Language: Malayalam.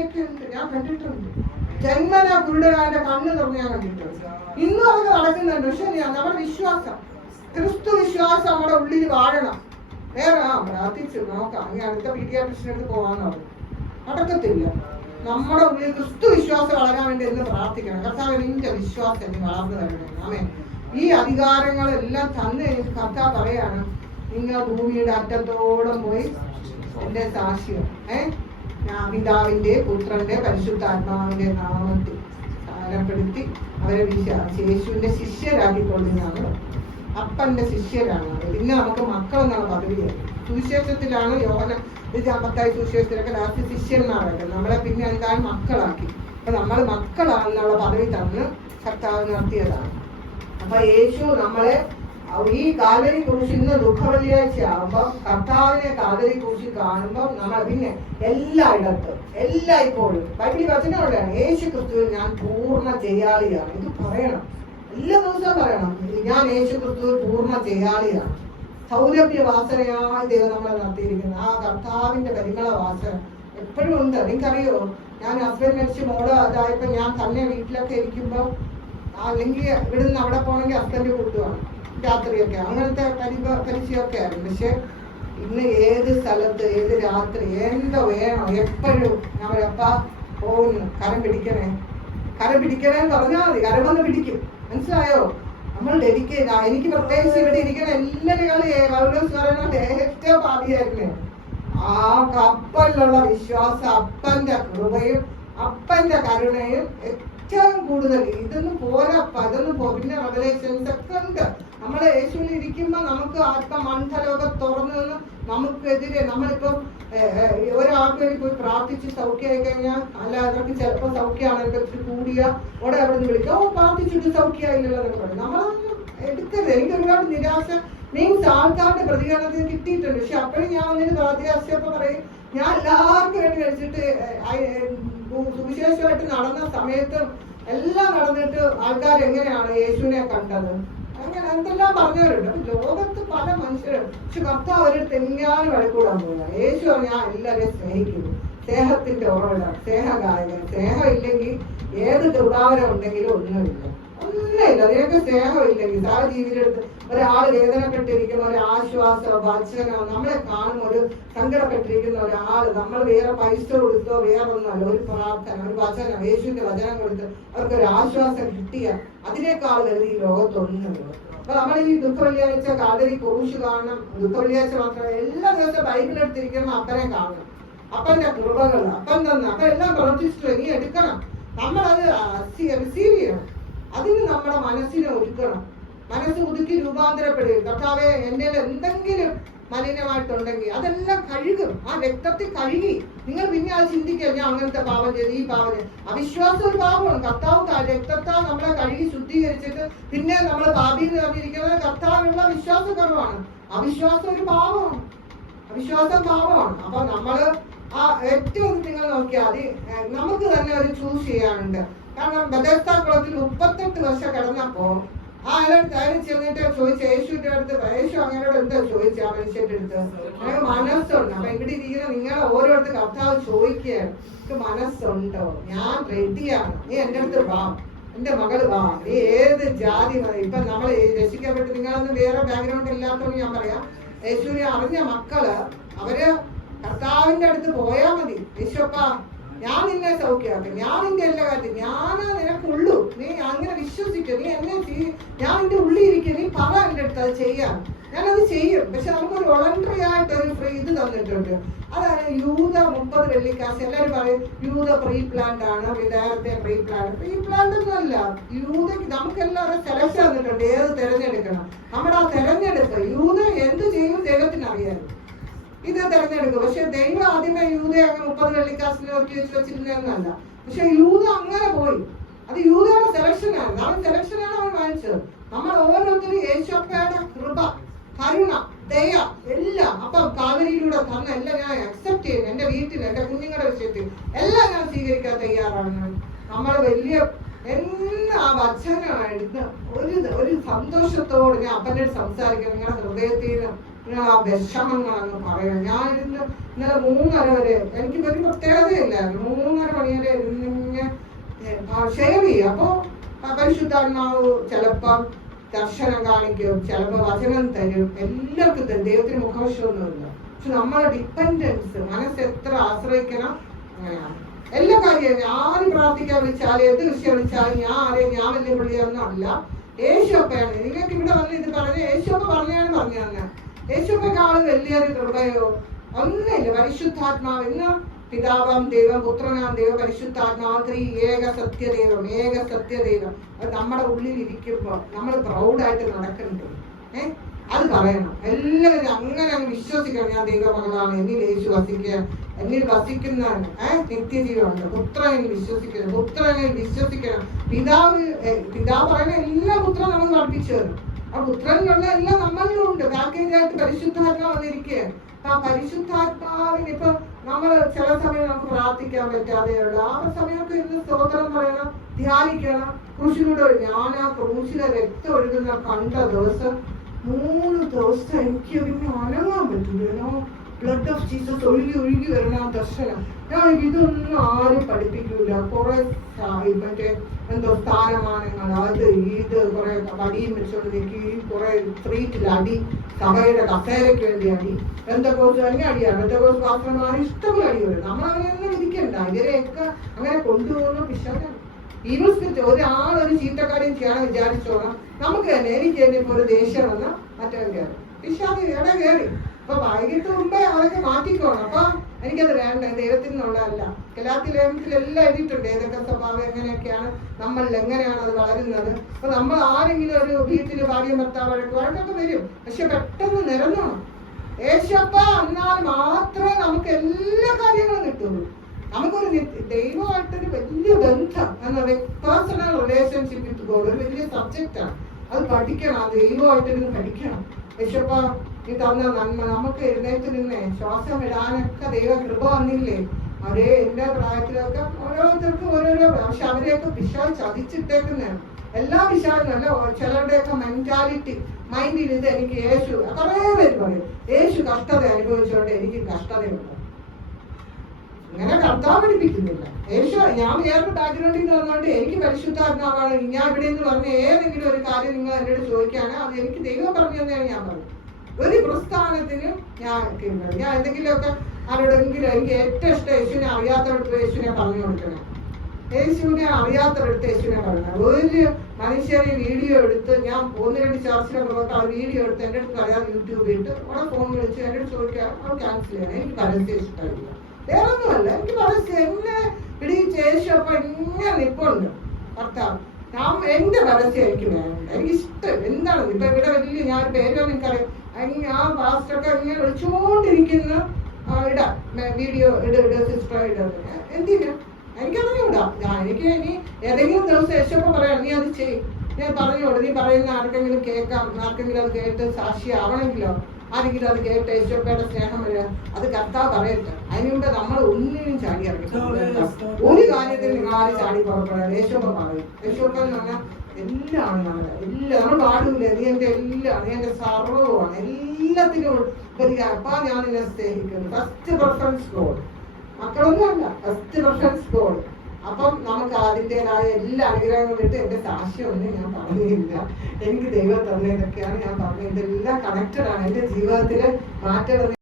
രോഗിയൊക്കെ ഉണ്ട്, ഞാൻ കണ്ടിട്ടുണ്ട്. ജന്മന കുരുടനാന്റെ കണ്ണ് തുറന്ന് ഞാൻ കണ്ടിട്ടുണ്ട്. ഇന്നും അതൊക്കെ നടക്കുന്നുണ്ട്. പക്ഷെ നമ്മുടെ വിശ്വാസം, ക്രിസ്തു വിശ്വാസം നമ്മുടെ ഉള്ളിൽ വാഴണം. വേറെ പ്രാർത്ഥിച്ചു നോക്കാം, ഇനി അടുത്ത പീഡിയാട്രിഷ്യനടുത്ത് പോകാന്ന് പറഞ്ഞു, നടക്കത്തില്ല. നമ്മുടെ ഉള്ളിൽ ക്രിസ്തു വിശ്വാസം വളരാൻ വേണ്ടി എന്ന് പ്രാർത്ഥിക്കണം. കർത്താവ് നിന്റെ വിശ്വാസം നീ വളർന്നു വരണേ. ആമേൻ. ഈ അധികാരങ്ങളെല്ലാം തന്നു കഴിഞ്ഞിട്ട് കർത്താവ് പറയാണ്, നിങ്ങൾ ഭൂമിയുടെ അറ്റത്തോളം പോയി എന്റെ സാക്ഷ്യം ഞാൻ പിതാവിന്റെ പുത്രന്റെ പരിശുദ്ധാത്മാവിന്റെ നാമത്തിൽ സ്ഥാനപ്പെടുത്തി അവരെ യേശുവിന്റെ ശിഷ്യരാക്കിക്കൊള്ളുന്നതാണ്. അപ്പന്റെ ശിഷ്യരാണ് അവർ. പിന്നെ നമുക്ക് മക്കളെന്നുള്ള പദവിയാണ്. സുവിശേഷത്തിലാണ് യോഹന്നാൻ 50 സുവിശേഷത്തിലൊക്കെ ലാസ്റ്റ് ശിഷ്യന്മാരൊക്കെ നമ്മളെ പിന്നെ എന്താണ് മക്കളാക്കി. അപ്പൊ നമ്മൾ മക്കളാണെന്നുള്ള പദവി തന്ന് കർത്താവ് നിർത്തിയതാണ്. അപ്പൊ യേശു നമ്മളെ ഈ കാൽവരി കുരിശ് ഇന്ന് ദുഃഖവെള്ളിയാഴ്ച ആകുമ്പോൾ കർത്താവിനെ കാൽവരി കുരിശിൽ കാണുമ്പോൾ നമ്മൾ പിന്നെ എല്ലായിടത്തും എല്ലായ്പ്പോഴും ബൈബിൾ വചനമുള്ളതാണ്, യേശു ക്രിസ്തുവിൽ ഞാൻ പൂർണ്ണ ജയാളിയാണ്. ഇത് പറയണം, എല്ലാ ദിവസവും പറയണം, ഞാൻ യേശു ക്രിസ്തുവിൽ പൂർണ്ണ ജയാളിയാണ്. സൗരഭ്യ വാസനയായി ദൈവം നമ്മളെ നടത്തിയിരിക്കുന്നത്. ആ കർത്താവിന്റെ പരിമള വാസന എപ്പോഴും ഉണ്ട്. നിങ്ങൾക്കറിയോ, ഞാൻ ഹസ്ബൻഡ് മരിച്ച് മോള് അതായപ്പോ ഞാൻ തന്നെ വീട്ടിലൊക്കെ ഇരിക്കുമ്പോൾ അല്ലെങ്കിൽ ഇവിടുന്ന് അവിടെ പോകണമെങ്കിൽ ഹസ്ബൻഡ് കൂട്ടുവാണ് രാത്രിയൊക്കെ. അങ്ങനത്തെ പരിചയമൊക്കെ ആയിരുന്നു. പക്ഷെ ഇന്ന് ഏത് സ്ഥലത്ത് ഏത് രാത്രി എന്തോ വേണോ എപ്പോഴും ഞാൻ എപ്പ പോകുന്നു, കരം പിടിക്കണേന്ന് പറഞ്ഞാൽ മതി, കരം വന്ന് പിടിക്കും. മനസ്സിലായോ? നമ്മൾ ഡെഡിക്കേറ്റ്. എനിക്ക് പ്രത്യേകിച്ച് ഇവിടെ ഇരിക്കുന്ന എല്ലാവരും ഏറ്റവും പാപിയായിരുന്നു. ആ കപ്പലിലുള്ള വിശ്വാസം, അപ്പന്റെ കൃപയും അപ്പന്റെ കരുണയും ഏറ്റവും കൂടുതൽ. ഇതൊന്നും പോരപ്പ, ഇതൊന്നും പിന്നെ റെവലേഷൻസ് ഒക്കെ ഉണ്ട്. നമ്മളെ യേശുവിൽ ഇരിക്കുമ്പോൾ നമുക്ക് ആത്മമണ്ഡലമൊക്കെ തുറന്നു നിന്ന് നമുക്കെതിരെ നമ്മളിപ്പം ഒരാൾക്ക് വേണ്ടി പോയി പ്രാർത്ഥിച്ച് സൗഖ്യമായി കഴിഞ്ഞാൽ അല്ല അവർക്ക് ചിലപ്പോൾ സൗഖ്യമാണെങ്കിൽ ഒത്തിരി കൂടിയ ഉടനെ അവിടെ നിന്ന് വിളിക്കാം, ഓ പ്രാർത്ഥിച്ചിട്ട് സൗഖ്യമായില്ലല്ലോ എന്നൊക്കെ പറയും. നമ്മളതൊന്നും എടുക്കരുത്. എനിക്ക് ഒരുപാട് നിരാശ മീൻസ് ആൾക്കാരുടെ പ്രതികരണത്തിന് കിട്ടിയിട്ടുണ്ട്. പക്ഷെ അപ്പോഴും ഞാൻ വന്നിട്ട് പ്രാർത്ഥിച്ചപ്പോ പറയും, ഞാൻ എല്ലാവർക്കും വേണ്ടി കഴിച്ചിട്ട് സുവിശേഷമായിട്ട് നടന്ന സമയത്തും എല്ലാം നടന്നിട്ട് ആൾക്കാർ എങ്ങനെയാണ് യേശുവിനെ കണ്ടത്, അങ്ങനെ എന്തെല്ലാം പറഞ്ഞവരുണ്ട്. ലോകത്ത് പല മനുഷ്യരും. പക്ഷെ കർത്താവ് ഒരു തെങ്ങാനും വഴിക്കൂടാൻ പോകുക. യേശു ഞാൻ എല്ലാവരെയും സ്നേഹിക്കുന്നു. സ്നേഹത്തിന്റെ ഉറവിടം, സ്നേഹഗായകൻ. സ്നേഹം ഇല്ലെങ്കിൽ ഏത് കൃപാവരം ഉണ്ടെങ്കിലും ഒന്നുമില്ല. നിനക്ക് സ്നേഹമില്ലെങ്കിൽ സഹജീവിയുടെ അടുത്ത് ഒരാൾ വേദനപ്പെട്ടിരിക്കുന്ന ഒരു ആശ്വാസമോ ഭക്ഷണമോ, നമ്മളെ കാണുമ്പോൾ ഒരു സങ്കടപ്പെട്ടിരിക്കുന്ന ഒരാൾ നമ്മൾ വേറെ പൈസ കൊടുത്തോ വേറൊന്നുമല്ല, ഒരു പ്രാർത്ഥന, ഒരു വചനം, യേശുവിന്റെ വചനം കൊടുത്ത് അവർക്കൊരു ആശ്വാസം കിട്ടിയ അതിനേക്കാൾ വലുത് ഈ ലോകത്തൊന്നുമില്ല. അപ്പൊ നമ്മൾ ഈ ദുഃഖവെള്ളിയാഴ്ച കാൽവരി കുരിശ് കാണണം. ദുഃഖവെള്ളിയാഴ്ച മാത്രമല്ല, എല്ലാ ദിവസവും ബൈബിൾ എടുത്തിരിക്കുമ്പോൾ അപ്പനെ കാണണം. അപ്പന്റെ കൃപകൾ അപ്പൻ തന്നെ. അപ്പൊ എല്ലാം പ്രവർത്തിച്ചിട്ട് നീ എടുക്കണം. നമ്മളത് റിസീവ് ചെയ്യണം. അതിന് നമ്മുടെ മനസ്സിനെ ഒരുക്കണം. മനസ്സ് ഒതുക്കി രൂപാന്തരപ്പെടുക. കർത്താവെ എൻ്റെ എന്തെങ്കിലും മലിനമായിട്ടുണ്ടെങ്കിൽ അതെല്ലാം കഴുകും. ആ രക്തത്തിൽ കഴുകി. നിങ്ങൾ പിന്നെ അത് ചിന്തിക്കുക, ഞാൻ അങ്ങനത്തെ പാപം ചെയ്ത് ഈ പാപം ചെയ്ത്. അവിശ്വാസം ഒരു പാപമാണ്. കർത്താവ് രക്തത്താൽ നമ്മളെ കഴുകി ശുദ്ധീകരിച്ചിട്ട് പിന്നെ നമ്മൾ പാപിന്ന് പറഞ്ഞിരിക്കുന്നത് കർത്താവിനുള്ള വിശ്വാസക്കുറവാണ്. അവിശ്വാസം ഒരു പാപമാണ്. അവിശ്വാസം പാപമാണ്. അപ്പൊ നമ്മള് ആ ഏറ്റവും നിങ്ങൾ നോക്കിയാൽ അത് നമുക്ക് തന്നെ ഒരു ചൂസ് ചെയ്യാനുണ്ട്. കാരണം ബെഥസ്ദാ കുളത്തിൽ 38 വർഷം കിടന്നപ്പോ ആ അയാൾ ചെന്നിട്ട് ചോദിച്ചു യേശുവിന്റെ അടുത്ത്, യേശു അങ്ങനോട് എന്താ ചോദിച്ചു ആ മനുഷ്യന്റെ അടുത്ത്? ഞങ്ങൾക്ക് മനസ്സുണ്ട്. അപ്പൊ ഇവിടെ ഇരിക്കുന്ന നിങ്ങളെ ഓരോരുത്തർ കർത്താവ് ചോദിക്കുകയാണ്, എനിക്ക് മനസ്സുണ്ടോ? ഞാൻ റെഡിയാണ്, നീ എന്റെ അടുത്ത് വാ, എന്റെ മകള് വാ, നീ ഏത് ജാതി മതി. ഇപ്പൊ നമ്മൾ രക്ഷിക്കപ്പെട്ട് നിങ്ങളൊന്നും വേറെ ബാക്ക്ഗ്രൗണ്ട് ഇല്ലാത്തതുകൊണ്ട് ഞാൻ പറയാം, യേശുവിനെ അറിഞ്ഞ മക്കള് അവര് കർത്താവിന്റെ അടുത്ത് പോയാൽ മതി. യേശുപ്പാ ഞാൻ നിന്നെ സൗഖ്യമാക്കും, ഞാൻ നിന്റെ എല്ലാ കാര്യത്തിലും ഞാനാ നിനക്കുള്ളൂ, നീ അങ്ങനെ വിശ്വസിക്കും, നീ എന്നെ ഞാൻ നിന്റെ ഉള്ളിൽ ഇരിക്കും, നീ പറ എൻ്റെ അടുത്ത് അത് ചെയ്യാൻ, ഞാനത് ചെയ്യും. പക്ഷെ നമുക്കൊരു വോളണ്ടറി ആയിട്ടൊരു ഇത് തന്നിട്ടുണ്ട്. അതാണ് യൂത 30 വെള്ളിക്കാശ്. എല്ലാവരും പറയും യൂത പ്രീ പ്ലാന്റ് ആണ്, വിദേഹത്തെ പ്രീ പ്ലാന്റ് ഒന്നുമല്ല. യൂതയ്ക്ക് നമുക്കെല്ലാവരും സെലക്ഷൻ തന്നിട്ടുണ്ട് ഏത് തിരഞ്ഞെടുക്കണം. നമ്മുടെ ആ തെരഞ്ഞെടുപ്പ് യൂത എന്ത് ചെയ്യും ദൈവത്തിന് അറിയാം. ഇത് തെരഞ്ഞെടുക്കും. പക്ഷെ ദൈവം ആദ്യമേ യൂത അങ്ങ് 30 വെള്ളിക്കാശിന് നോക്കി വെച്ചിരുന്നതെന്നല്ല. പക്ഷെ യൂത അങ്ങനെ പോയി. അത് യൂതയുടെ സെലക്ഷനാണ്. അവൻ സെലക്ഷനാണ് അവൻ വാങ്ങിച്ചത്. നമ്മൾ ഓരോരുത്തരും യേശുപ്പയുടെ കൃപ, കരുണ, ദയ എല്ലാം അപ്പം കാൽവരിയിലൂടെ തന്ന എല്ലാം ഞാൻ അക്സെപ്റ്റ് ചെയ്യും. എന്റെ വീട്ടിൽ, എന്റെ കുഞ്ഞുങ്ങളുടെ വിഷയത്തിൽ എല്ലാം ഞാൻ സ്വീകരിക്കാൻ തയ്യാറാണ്. നമ്മൾ വലിയ എല്ലാ വചനമായിട്ട് ഒരു സന്തോഷത്തോട് ഞാൻ അപ്പൻ്റെ സംസാരിക്കാം. നിങ്ങളുടെ ഹൃദയത്തിൽ നിങ്ങൾ ആ വിഷമങ്ങളങ്ങ് പറയണം. ഞാനിരുന്ന് ഇന്നലെ 3:30 വരെ എനിക്ക് ഒരു പ്രത്യേകതയില്ലായിരുന്നു. 3:30 മണിവരെ ഇരുന്നിങ്ങനെ ഷെയർ ചെയ്യും. അപ്പോ പരിശുദ്ധാത്മാവ് ചിലപ്പം ദർശനം കാണിക്കും, ചിലപ്പോ വചനം തരും, എല്ലാവർക്കും തരും. ദൈവത്തിന് മുഖവശമൊന്നുമില്ല. പക്ഷെ നമ്മളെ ഡിപ്പെൻഡൻസ്, മനസ്സ് എത്ര ആശ്രയിക്കണം അങ്ങനെയാണ്. എല്ലാ കാര്യവും ആര് പ്രാർത്ഥിക്കാൻ വിളിച്ചാലും ഏത് വിഷയം വിളിച്ചാലും ഞാൻ വലിയ പുള്ളിയൊന്നും അല്ല, യേശുപ്പയാണ്. നിങ്ങൾക്ക് ഇവിടെ വന്ന് ഇത് പറഞ്ഞ യേശുപ്പ പറഞ്ഞാണ് പറഞ്ഞു തന്നെ. യേശുപ്പക്കാള് വലിയൊരു കൃപയോ ഒന്നുമില്ല. പരിശുദ്ധാത്മാവ് ഇന്ന് പിതാവാം ദൈവം, പുത്രനാം ദൈവം, പരിശുദ്ധാത്മാവ് ഏക സത്യദൈവം, ഏക സത്യദൈവം. അത് നമ്മുടെ ഉള്ളിൽ ഇരിക്കുമ്പോൾ നമ്മൾ പ്രൗഡായിട്ട് നടക്കുന്നുണ്ട്. അത് പറയണം എല്ലാവരും. അങ്ങനെ അങ്ങ് വിശ്വസിക്കണം. ഞാൻ ദൈവമകളാണ്, എന്നിൽ യേശു വസിക്കുക, എന്നിൽ വസിക്കുന്നതാണ് നിത്യജീവനുണ്ട്. പുത്രനിൽ വിശ്വസിക്കണം, പുത്രനിൽ വിശ്വസിക്കണം. പിതാവ് പറയുന്ന എല്ലാ പുത്രൻ നമ്മൾ പഠിപ്പിച്ചു തരും. ആ പുത്രനിലുള്ള എല്ലാം നമ്മളിലും ഉണ്ട്. പാക്കേജായിട്ട് പരിശുദ്ധാത്മാവ് വന്നിരിക്കുകയാണ്. ആ പരിശുദ്ധാത്മാവിന് ഇപ്പൊ നമ്മൾ ചില സമയം നമുക്ക് പ്രാർത്ഥിക്കാൻ പറ്റാതെയുള്ള ആ സമയമൊക്കെ ഇരുന്ന് സ്തോത്രം പറയണം, ധ്യാനിക്കണം. ക്രൂശിലൂടെ ഞാൻ ആ ക്രൂശിലെ രക്തം ഒഴുകുന്ന കണ്ട ദിവസം 3 ദിവസം എനിക്ക് അതിന് അനങ്ങാൻ പറ്റില്ല. ബ്ലഡ് ഓഫ് ജീസസ് ഒഴുകി ഒഴുകി വരണ ആ ദർശനം. ഞാൻ ഇതൊന്നും ആരും പഠിപ്പിക്കൂല. കുറെ മറ്റേ എന്തോ സ്ഥാനമാനങ്ങൾ, അത് ഇത് കുറെ വടിയും വെച്ചോണ്ട് നിൽക്കി, കുറെ സ്ട്രീറ്റിൽ അടി, സഭയുടെ കസേരയ്ക്ക് വേണ്ടി അടി, എന്തൊക്കെ തന്നെ അടിയാണ്. എന്തൊക്കെ പാത്രമാണ് ഇഷ്ടമുള്ള അടി വരും. നമ്മളങ്ങനെയൊന്നും ഇരിക്കണ്ട. ഇവരെയൊക്കെ അങ്ങനെ കൊണ്ടുപോകുന്ന പിശാചാണ്. Evil spirit. ഒരാളൊരു ചീത്തക്കാര്യം ചെയ്യാൻ വിചാരിച്ചോളാം, നമുക്ക് തന്നെ എനിക്ക് തന്നെ ഇപ്പൊ ഒരു ദേഷ്യം വന്ന മറ്റേ കയറി പിശാച് ഇട കയറി. അപ്പൊ വൈകിട്ട് മുമ്പേ അവരൊക്കെ മാറ്റിക്കോണം. അപ്പൊ എനിക്കത് വേണ്ട, ദൈവത്തിൽ നിന്നുള്ളതല്ല. ഗലാത്യലേഖനത്തിലെല്ലാം എഴുതിയിട്ടുണ്ട് ഏതൊക്കെ സ്വഭാവം എങ്ങനെയൊക്കെയാണ്, നമ്മളിൽ എങ്ങനെയാണ് അത് വളരുന്നത്. അപ്പൊ നമ്മൾ ആരെങ്കിലും ഒരു വീട്ടിൽ ഭാര്യ ഭർത്താവ് വഴക്കൊക്കെ വരും, പക്ഷെ പെട്ടെന്ന് നിരന്നോണം. യേശപ്പ എന്നാൽ മാത്രമേ നമുക്ക് എല്ലാ കാര്യങ്ങളും കിട്ടുള്ളൂ. നമുക്കൊരു ദൈവമായിട്ടൊരു വലിയ ബന്ധം എന്ന പേഴ്സണൽ റിലേഷൻഷിപ്പ് വിത്ത് ഗോഡ് ഒരു വലിയ സബ്ജക്റ്റാണ്. അത് പഠിക്കണം, ദൈവമായിട്ടിരുന്ന് പഠിക്കണം. യേശപ്പ ഈ തന്ന നന്മ നമുക്ക് എഴുന്നേറ്റ് നിന്നേ ശ്വാസം ഇടാനൊക്കെ ദൈവ കൃപ വന്നില്ലേ. അവരെ എന്റെ പ്രായത്തിലൊക്കെ ഓരോരുത്തർക്കും ഓരോരോ, പക്ഷെ അവരെയൊക്കെ പിശാച് ചതിച്ചിട്ടേക്കുന്നതാണ്. എല്ലാ പിശാചും അല്ല, ചിലരുടെയൊക്കെ മെന്റാലിറ്റി മൈൻഡിൽ ഇത് എനിക്ക് യേശു, കുറേ പേര് പറയും യേശു കഷ്ടത അനുഭവിച്ചുകൊണ്ട് എനിക്ക് കഷ്ടതയുണ്ട്. ഇങ്ങനെ കർത്താവ് പഠിപ്പിക്കുന്നില്ല. യേശു ഞാൻ വേറൊരു ബാക്ക്ഗ്രൗണ്ടിൽ നിന്ന് വന്നുകൊണ്ട് എനിക്ക് പരിശുദ്ധാത്മാവാണ് ഞാൻ ഇവിടെ എന്ന് പറഞ്ഞ ഏതെങ്കിലും ഒരു കാര്യം നിങ്ങൾ എന്നോട് ചോദിക്കുകയാണ്, അത് എനിക്ക് ദൈവം പറഞ്ഞു തന്നെയാണ് ഞാൻ പറഞ്ഞു. ഒരു പ്രസ്ഥാനത്തിനും ഞാൻ എന്തെങ്കിലുമൊക്കെ ആരോടെങ്കിലും എനിക്ക് ഏറ്റവും ഇഷ്ടം യേശുവിനെ അറിയാത്തവർക്ക് യേശുവിനെ പറഞ്ഞു കൊടുക്കണം. യേശുവിനെ അറിയാത്തവർക്ക് യേശുവിനെ പറയണം. ഒരു മനുഷ്യരെ വീഡിയോ എടുത്ത് ഞാൻ 1-2 ചർച്ചിലെ പുറത്ത് ആ വീഡിയോ എടുത്ത് എൻ്റെ അടുത്ത് പറയാതെ യൂട്യൂബിൽ ഇട്ട് അവിടെ ഫോൺ വിളിച്ച് എൻ്റെ അടുത്ത് ചോദിക്കാം, അത് ക്യാൻസൽ ചെയ്യണം. എനിക്ക് പരസ്യം ഇഷ്ടമില്ല, വേറൊന്നുമല്ല. എനിക്ക് പരസ്യം എന്നെ പിടിച്ച് യേശു അപ്പൊ ഇങ്ങനെ നിപ്പുണ്ട് ഭർത്താവ്. ഞാൻ എന്റെ പരസ്യം എനിക്ക് വേണം, എനിക്ക് ഇഷ്ടം. എന്താണ് ഇപ്പൊ ഇവിടെ വലിയ ഞാൻ പേരോ നിനക്കറിയാം, ആ പാസ്റ്റൊക്കെ ഇങ്ങനെ വിളിച്ചുകൊണ്ടിരിക്കുന്ന വീഡിയോ സിസ്റ്റർ എന്തിനാ എനിക്കറിഞ്ഞൂടാ. എനിക്ക് ഇനി ഏതെങ്കിലും ദിവസം യേശുപ്പ പറയാം നീ അത് ചെയ്യും, ഞാൻ പറഞ്ഞോളൂ, നീ പറയുന്ന ആർക്കെങ്കിലും കേൾക്കാം, ആർക്കെങ്കിലും അത് കേട്ട് സാക്ഷിയാവണമെങ്കിലോ ആരെങ്കിലും അത് കേട്ട് യേശുപ്പയുടെ സ്നേഹം വരിക, അത് കർത്താവ് പറയട്ടെ. അതിന് മുമ്പ് നമ്മൾ ഒന്നിനും ചാടി ഇറങ്ങി ഒരു കാര്യത്തിൽ നിങ്ങൾ ആരും ചാടി പുറപ്പെടാൻ യേശുപ്പ പറയും. യേശുപ്പ എന്ന് പറഞ്ഞാൽ എല്ലാം നമ്മുടെ എല്ലാം നമ്മൾ പാടില്ല, നീ എന്റെ എല്ലാം, നീ എന്റെ സർവ്വമാണ്, എല്ലാത്തിനും വരിക. അപ്പാ ഞാൻ നിന്നെ സ്നേഹിക്കുന്നു. First preference God. മക്കളൊന്നും അല്ല, ഫസ്റ്റ് പ്രിഫറൻസ് ഗോഡ്. അപ്പം നമുക്ക് അതിൻ്റെതായ എല്ലാ അനുഗ്രഹങ്ങളും ഇട്ട് എന്റെ സാക്ഷ്യമൊന്നും ഞാൻ പറഞ്ഞില്ല. എനിക്ക് ദൈവം തന്നതൊക്കെയാണ് ഞാൻ പറഞ്ഞത്. ഇതെല്ലാം കണക്റ്റഡ് ആണ്. എന്റെ ജീവിതത്തില് മാറ്റം